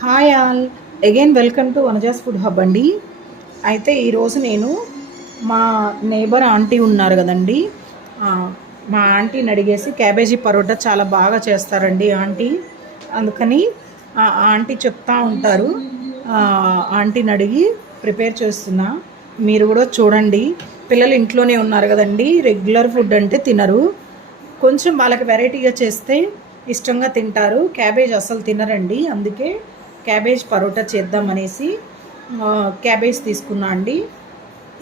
Hi all again welcome to Vanaja's food hub అండి. అయితే ఈరోజు నేను మా నేబర్ ఆంటీ ఉన్నారు కదండి. మా ఆంటీని అడిగేసి క్యాబేజీ పరోటా చాలా బాగా చేస్తారండి ఆంటీ అందుకని ఆ ఆంటీ చెప్తా ఉంటారు. ఆంటీని అడిగి ప్రిపేర్ చేస్తున్నా. మీరు కూడా చూడండి. పిల్లలు ఇంట్లోనే ఉన్నారు కదండి. రెగ్యులర్ ఫుడ్ అంటే తినరు. కొంచెం వాళ్ళకి వెరైటీగా చేస్తే ఇష్టంగా తింటారు. క్యాబేజ్ అసలు తినరండి. అందుకే క్యాబేజ్ పరోటా చేద్దామనేసి క్యాబేజ్ తీసుకున్నా అండి.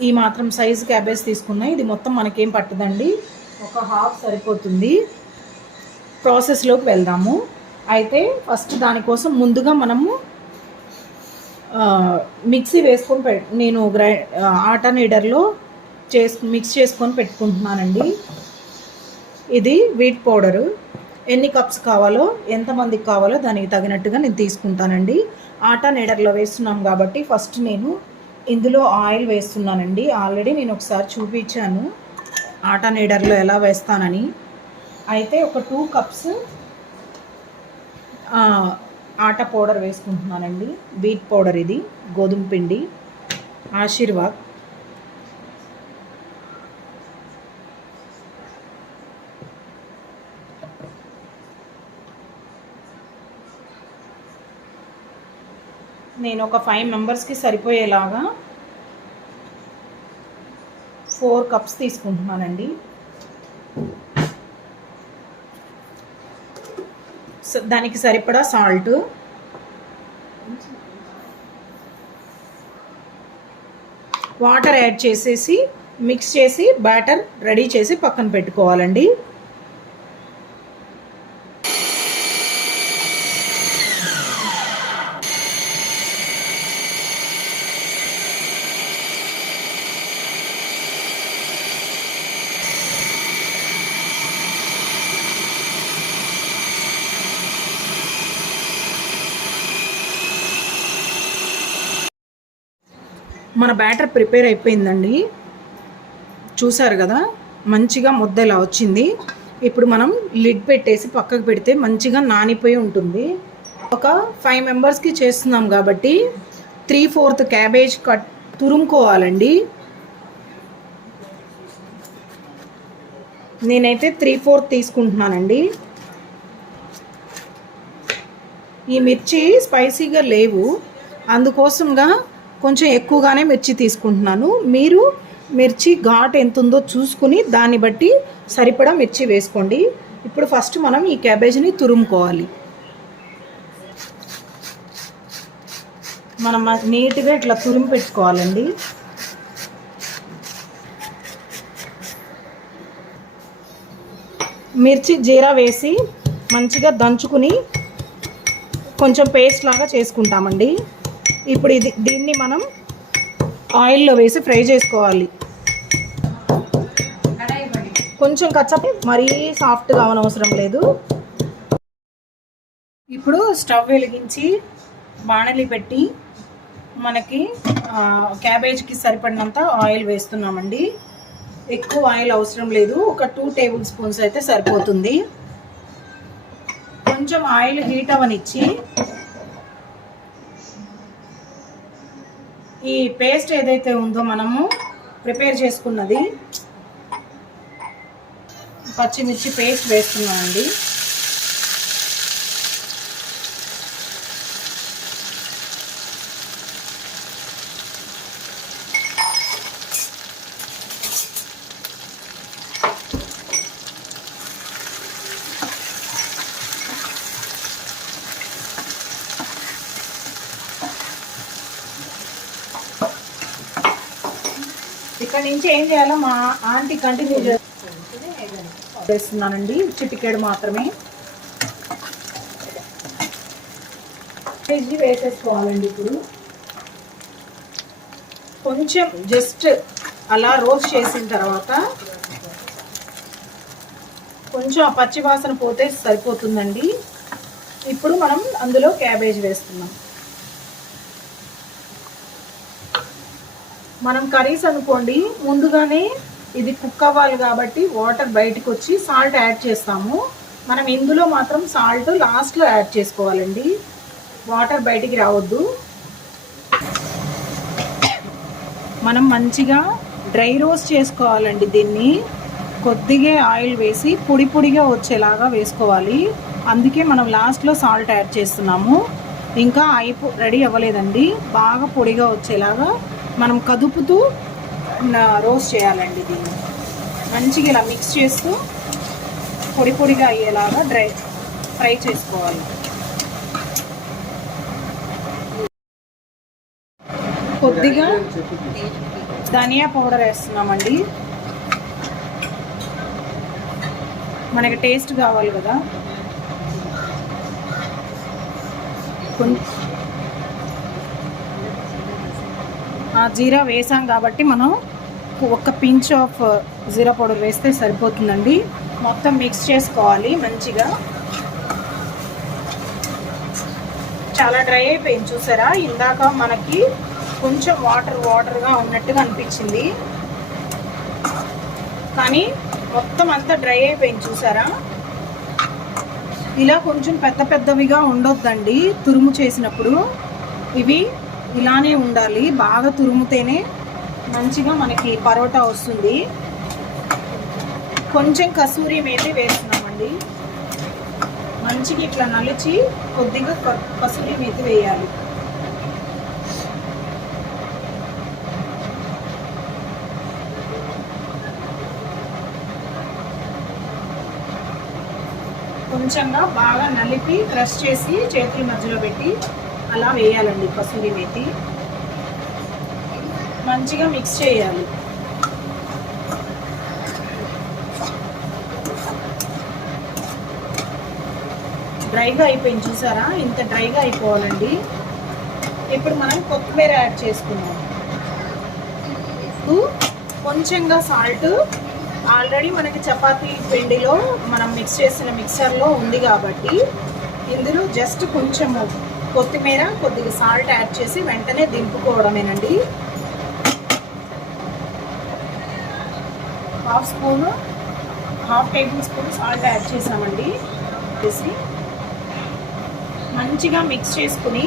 ఈ మాత్రం సైజు క్యాబేజ్ తీసుకున్నా ఇది మొత్తం మనకేం పట్టదండి. ఒక హాఫ్ సరిపోతుంది. ప్రాసెస్లోకి వెళ్దాము. అయితే ఫస్ట్ దానికోసం ముందుగా మనము మిక్సీ వేసుకొని పె నేను గ్రై ఆ, ఆటా నీడర్లో చేసు మిక్స్ చేసుకొని పెట్టుకుంటున్నానండి. ఇది వీట్ పౌడరు. ఎన్ని కప్స్ కావాలో ఎంతమందికి కావాలో దానికి తగినట్టుగా నేను తీసుకుంటానండి. ఆటా నీడర్లో వేస్తున్నాం కాబట్టి ఫస్ట్ నేను ఇందులో ఆయిల్ వేస్తున్నానండి. ఆల్రెడీ నేను ఒకసారి చూపించాను ఆటా నీడర్లో ఎలా వేస్తానని. అయితే ఒక టూ కప్స్ ఆటా పౌడర్ వేసుకుంటున్నానండి. బీట్ పౌడర్ ఇది గోధుమ పిండి ఆశీర్వాద్. నేను ఒక ఫైవ్ మెంబర్స్కి సరిపోయేలాగా ఫోర్ కప్స్ తీసుకుంటున్నానండి. దానికి సరిపడా సాల్ట్ వాటర్ యాడ్ చేసేసి మిక్స్ చేసి బ్యాటర్ రెడీ చేసి పక్కన పెట్టుకోవాలండి. మన బ్యాటర్ ప్రిపేర్ అయిపోయిందండి. చూసారు కదా మంచిగా ముద్ద ఇలా వచ్చింది. ఇప్పుడు మనం లిడ్ పెట్టేసి పక్కకు పెడితే మంచిగా నానిపోయి ఉంటుంది. ఒక ఫైవ్ మెంబర్స్కి చేస్తున్నాం కాబట్టి త్రీ ఫోర్త్ క్యాబేజ్ కట్ తురుముకోవాలండి. నేనైతే త్రీ ఫోర్త్ తీసుకుంటున్నానండి. ఈ మిర్చి స్పైసీగా లేవు. అందుకోసంగా కొంచెం ఎక్కువగానే మిర్చి తీసుకుంటున్నాను. మీరు మిర్చి ఘాట్ ఎంత ఉందో చూసుకుని దాన్ని బట్టి సరిపడా మిర్చి వేసుకోండి. ఇప్పుడు ఫస్ట్ మనం ఈ క్యాబేజీని తురుముకోవాలి. మనం నీట్గా ఇట్లా తురుము పెట్టుకోవాలండి. మిర్చి జీరా వేసి మంచిగా దంచుకుని కొంచెం పేస్ట్ లాగా చేసుకుంటామండి. ఇప్పుడు ఇది దీన్ని మనం ఆయిల్లో వేసి ఫ్రై చేసుకోవాలి. కొంచెం కచ్చపి మరీ సాఫ్ట్గా అవనవసరం లేదు. ఇప్పుడు స్టవ్ వెలిగించి బాణలి పెట్టి మనకి క్యాబేజ్కి సరిపడినంత ఆయిల్ వేస్తున్నామండి. ఎక్కువ ఆయిల్ అవసరం లేదు. ఒక టూ టేబుల్ స్పూన్స్ అయితే సరిపోతుంది. కొంచెం ఆయిల్ హీట్ అవనిచ్చి ఈ పేస్ట్ ఏదైతే ఉందో మనము ప్రిపేర్ చేసుకున్నది. పచ్చిమిర్చి పేస్ట్ వేస్తున్నామండి. ఇక్కడ నుంచి ఏం చేయాలో మా ఆంటీ కంటిన్యూ చేస్తున్నానండి. చిటికెడు మాత్రమే. ఫ్రిడ్జ్ వేసేసుకోవాలండి ఇప్పుడు. కొంచెం జస్ట్ అలా రోస్ట్ చేసిన తర్వాత కొంచెం ఆ పచ్చి వాసన పోతే సరిపోతుందండి. ఇప్పుడు మనం అందులో క్యాబేజ్ వేస్తున్నాం. మనం కర్రీస్ అనుకోండి ముందుగానే ఇది కుక్ అవ్వాలి కాబట్టి వాటర్ బయటకు వచ్చి సాల్ట్ యాడ్ చేస్తాము. మనం ఇందులో మాత్రం సాల్ట్ లాస్ట్లో యాడ్ చేసుకోవాలండి. వాటర్ బయటికి రావద్దు. మనం మంచిగా డ్రై రోస్ట్ చేసుకోవాలండి దీన్ని. కొద్దిగా ఆయిల్ వేసి పొడి పొడిగా వచ్చేలాగా వేసుకోవాలి. అందుకే మనం లాస్ట్లో సాల్ట్ యాడ్ చేస్తున్నాము. ఇంకా అయిపో రెడీ అవ్వలేదండి. బాగా పొడిగా వచ్చేలాగా మనం కదుపుతూ రోస్ట్ చేయాలండి దీన్ని. మంచిగా ఇలా మిక్స్ చేస్తూ పొడి పొడిగా అయ్యేలాగా డ్రై ఫ్రై చేసుకోవాలి. కొద్దిగా ధనియా పౌడర్ వేస్తున్నామండి. మనకి టేస్ట్ కావాలి కదా. కొం- ఆ జీరా వేసాం కాబట్టి మనం ఒక పించ్ ఆఫ్ జీరా పౌడర్ వేస్తే సరిపోతుందండి. మొత్తం మిక్స్ చేసుకోవాలి మంచిగా. చాలా డ్రై అయిపోయింది చూసారా? ఇందాక మనకి కొంచెం వాటర్ వాటర్గా ఉన్నట్టుగా అనిపించింది. కానీ మొత్తం అంతా డ్రై అయిపోయింది చూసారా? ఇలా కొంచెం పెద్ద పెద్దవిగా ఉండొద్దండి. తురుము చేసినప్పుడు ఇవి ఇలానే ఉండాలి. బాగా తురుముతేనే మంచిగా మనకి పరోటా వస్తుంది. కొంచెం కసూరి మేతి వేస్తున్నామండి. మంచిగా ఇట్లా నలిచి కొద్దిగా కసూరి మేతి వేయాలి. కొంచెంగా బాగా నలిపి క్రష్ చేసి చేతుల మధ్యలో పెట్టి అలా వేయాలండి కసూరి మేతి మంచిగా మిక్స్ చేయాలి. డ్రైగా అయిపోయింది చూసారా? ఇంత డ్రైగా అయిపోవాలండి. ఇప్పుడు మనం కొత్తిమీర యాడ్ చేసుకున్నాం ఉప్పు, కొంచెంగా సాల్ట్ ఆల్రెడీ మనకి చపాతీ పిండిలో మనం మిక్స్ చేసిన మిక్సర్లో ఉంది కాబట్టి ఇందులో జస్ట్ కొంచెము కొత్తిమీర కొద్దిగా సాల్ట్ యాడ్ చేసి వెంటనే దింపుకోవడమేనండి. Half spoon half tablespoon salt add చేసామండి. చేసి మంచిగా మిక్స్ చేసుకుని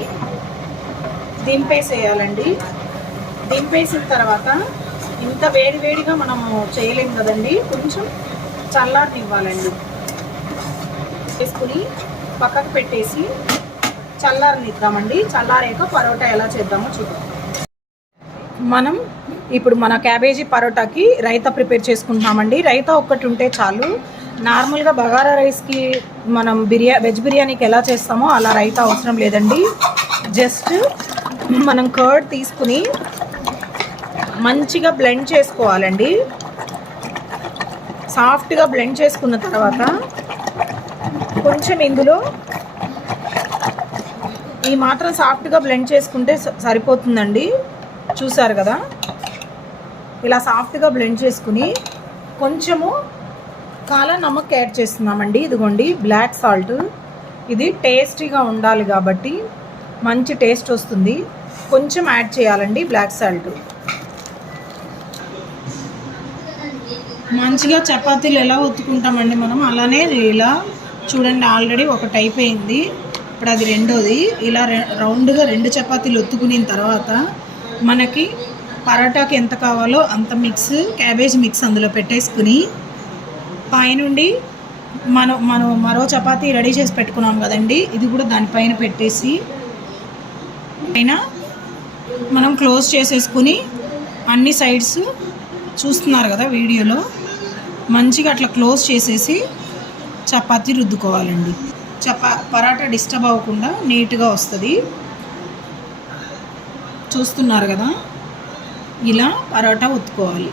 దింపేసేయాలండి. దింపేసిన తర్వాత ఇంత వేడి వేడిగా మనము చేయలేం కదండి. కొంచెం చల్లారనివ్వాలండి. వేసుకుని పక్కకు పెట్టేసి చల్లారనిద్దామండి చల్లారాక పరోటా ఎలా చేద్దామో చూద్దాం. మనం ఇప్పుడు మన క్యాబేజీ పరోటాకి రైతా ప్రిపేర్ చేసుకుంటున్నామండి. రైతా ఒక్కటి ఉంటే చాలు. నార్మల్గా బగారా రైస్కి మనం బిర్యా వెజ్ బిర్యానీకి ఎలా చేస్తామో అలా రైతా అవసరం లేదండి. జస్ట్ మనం కర్డ్ తీసుకుని మంచిగా బ్లెండ్ చేసుకోవాలండి. సాఫ్ట్గా బ్లెండ్ చేసుకున్న తర్వాత కొంచెం ఇందులో ఈ మాత్రం సాఫ్ట్గా బ్లెండ్ చేసుకుంటే సరిపోతుందండి. చూసారు కదా? ఇలా సాఫ్ట్గా బ్లెండ్ చేసుకుని కొంచెము కాలా నమక్ యాడ్ చేస్తున్నామండి. ఇదిగోండి బ్లాక్ సాల్ట్ ఇది టేస్టీగా ఉండాలి కాబట్టి మంచి టేస్ట్ వస్తుంది. కొంచెం యాడ్ చేయాలండి బ్లాక్ సాల్ట్ మంచిగా చపాతీలు ఎలా ఒత్తుకుంటామండి మనం? అలానే ఇలా చూడండి ఆల్రెడీ ఒకటి అయిపోయింది ఇప్పుడు అది రెండోది ఇలా రౌండ్గా రెండు చపాతీలు ఒత్తుకున్న తర్వాత మనకి పరాటాకి ఎంత కావాలో అంత మిక్స్ క్యాబేజ్ మిక్స్ అందులో పెట్టేసుకుని పైనుండి మనం మనం మరో చపాతీ రెడీ చేసి పెట్టుకున్నాం కదండి ఇది కూడా దానిపైన పెట్టేసి పైన మనం క్లోజ్ చేసేసుకుని అన్ని సైడ్స్ చూస్తున్నారు కదా వీడియోలో మంచిగా అట్లా క్లోజ్ చేసేసి చపాతీ రుద్దుకోవాలండి. చపా పరాటా డిస్టర్బ్ అవ్వకుండా నీట్గా వస్తుంది. చూస్తున్నారు కదా? ఇలా పరోటా ఉత్తుకోవాలి.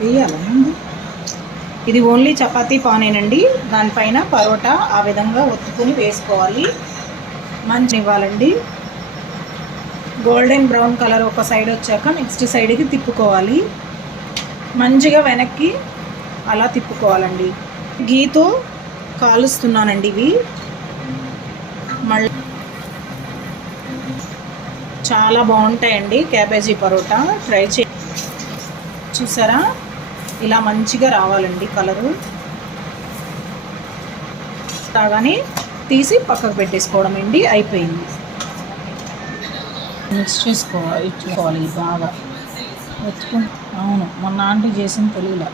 వేయాలా ఇది ఓన్లీ చపాతీ పానేనండి. దానిపైన పరోటా ఆ విధంగా ఒత్తుకుని వేసుకోవాలి. మంచి ఇవ్వాలండి గోల్డెన్ బ్రౌన్ కలర్ ఒక సైడ్ వచ్చాక నెక్స్ట్ సైడ్కి తిప్పుకోవాలి. మంచిగా వెనక్కి అలా తిప్పుకోవాలండి. గీతో కాలుస్తున్నానండి ఇవి. మళ్ళీ చాలా బాగుంటాయండి క్యాబేజీ పరోటా. ట్రై చే చూసారా? ఇలా మంచిగా రావాలండి కలరు. రాగానే తీసి పక్కకు పెట్టేసుకోవడం అండి అయిపోయింది. మిక్స్ చేసుకోవాలి ఇచ్చుకోవాలి బాగా. వచ్చుకుంటే అవును మొన్న ఆంటీ చేసింది తెలియలే.